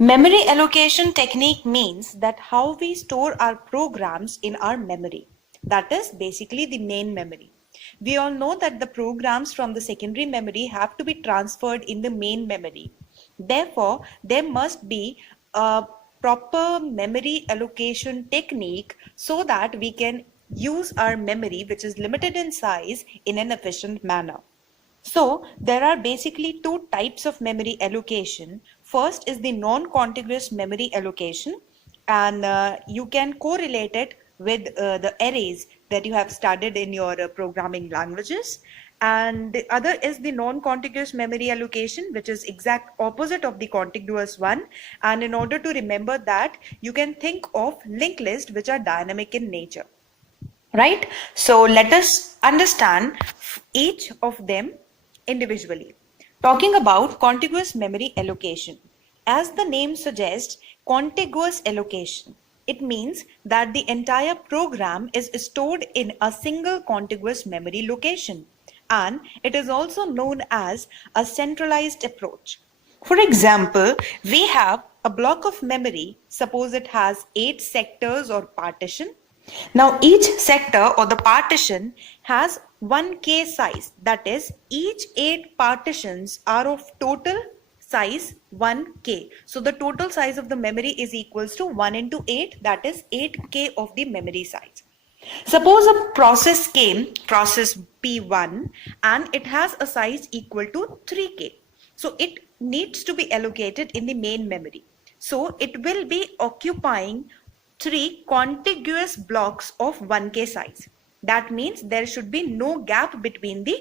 Memory allocation technique means that how we store our programs in our memory. That is basically the main memory. We all know that the programs from the secondary memory have to be transferred in the main memory. Therefore, there must be a proper memory allocation technique so that we can use our memory, which is limited in size, in an efficient manner. So there are basically two types of memory allocation. First is the non-contiguous memory allocation, and you can correlate it with the arrays that you have studied in your programming languages. And the other is the non-contiguous memory allocation, which is exact opposite of the contiguous one. And in order to remember that, you can think of linked lists which are dynamic in nature. Right? So let us understand each of them individually. Talking about contiguous memory allocation. As the name suggests, contiguous allocation. It means that the entire program is stored in a single contiguous memory location, and it is also known as a centralized approach. For example, we have a block of memory, suppose it has 8 sectors or partition. Now each sector or the partition has 1K size, that is each 8 partitions are of total size 1K. So the total size of the memory is equals to 1 into 8, that is 8K of the memory size. Suppose a process came, process P1, and it has a size equal to 3K. So it needs to be allocated in the main memory. So it will be occupying 3 contiguous blocks of 1K size. That means there should be no gap between the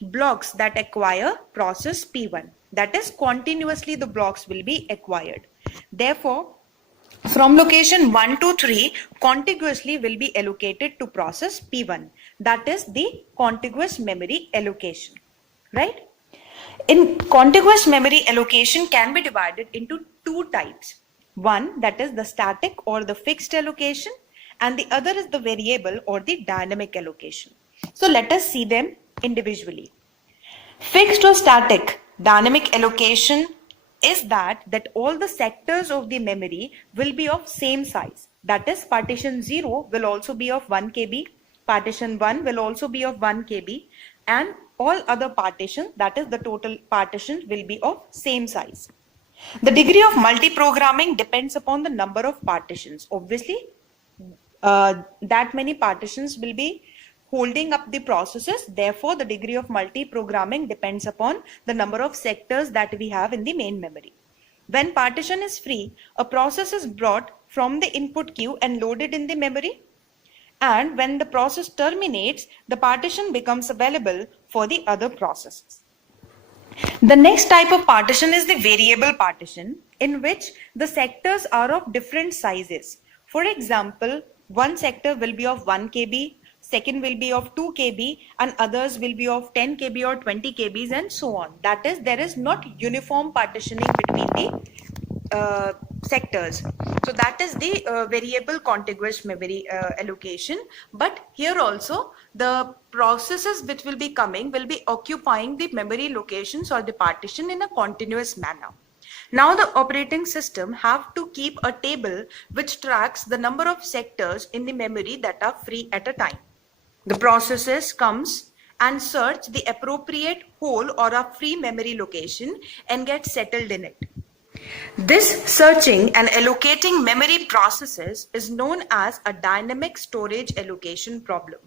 blocks that acquire process P1. That is, continuously the blocks will be acquired. Therefore, from location 1 to 3, contiguously will be allocated to process P1. That is the contiguous memory allocation. Right? In contiguous memory allocation can be divided into two types. One, that is the static or the fixed allocation, and the other is the variable or the dynamic allocation. So let us see them individually. Fixed or static dynamic allocation is that all the sectors of the memory will be of same size. That is, partition 0 will also be of 1 KB, partition 1 will also be of 1 KB, and all other partitions, that is the total partitions, will be of same size. The degree of multi-programming depends upon the number of partitions. Obviously, that many partitions will be holding up the processes. Therefore, the degree of multi-programming depends upon the number of sectors that we have in the main memory. When partition is free, a process is brought from the input queue and loaded in the memory. And when the process terminates, the partition becomes available for the other processes. The next type of partition is the variable partition, in which the sectors are of different sizes. For example, one sector will be of 1 KB, second will be of 2 KB, and others will be of 10 KB or 20 KBs, and so on. That is, there is not uniform partitioning between the sectors. So that is the variable contiguous memory allocation. But here also the processes which will be coming will be occupying the memory locations or the partition in a continuous manner. Now the operating system have to keep a table which tracks the number of sectors in the memory that are free at a time. The processes comes and search the appropriate whole or a free memory location and get settled in it. This searching and allocating memory processes is known as a dynamic storage allocation problem.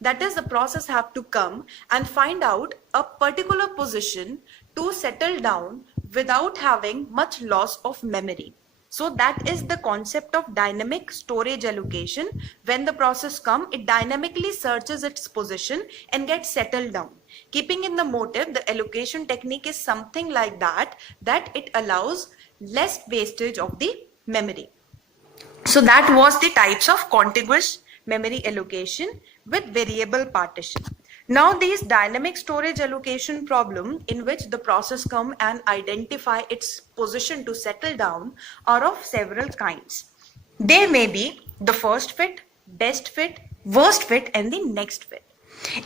That is, the process have to come and find out a particular position to settle down without having much loss of memory. So that is the concept of dynamic storage allocation. When the process comes, it dynamically searches its position and gets settled down. Keeping in the motive, the allocation technique is something like that it allows less wastage of the memory. So that was the types of contiguous memory allocation with variable partition. Now these dynamic storage allocation problem, in which the process come and identify its position to settle down, are of several kinds. They may be the first fit, best fit, worst fit, and the next fit.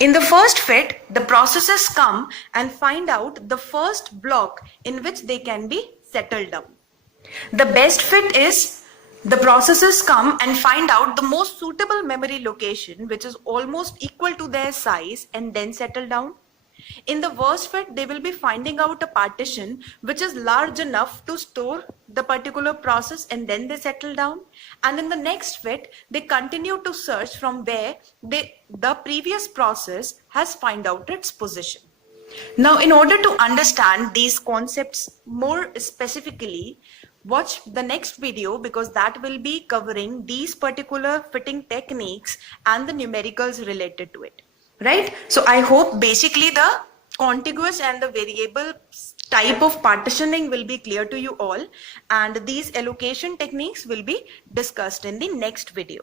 In the first fit, the processes come and find out the first block in which they can be settled down. The best fit is the processors come and find out the most suitable memory location, which is almost equal to their size, and then settle down. In the worst fit, they will be finding out a partition which is large enough to store the particular process, and then they settle down. And in the next fit, they continue to search from where the previous process has found out its position. Now, in order to understand these concepts more specifically, watch the next video because that will be covering these particular fitting techniques and the numericals related to it. Right? So I hope basically the contiguous and the variable type of partitioning will be clear to you all, and these allocation techniques will be discussed in the next video.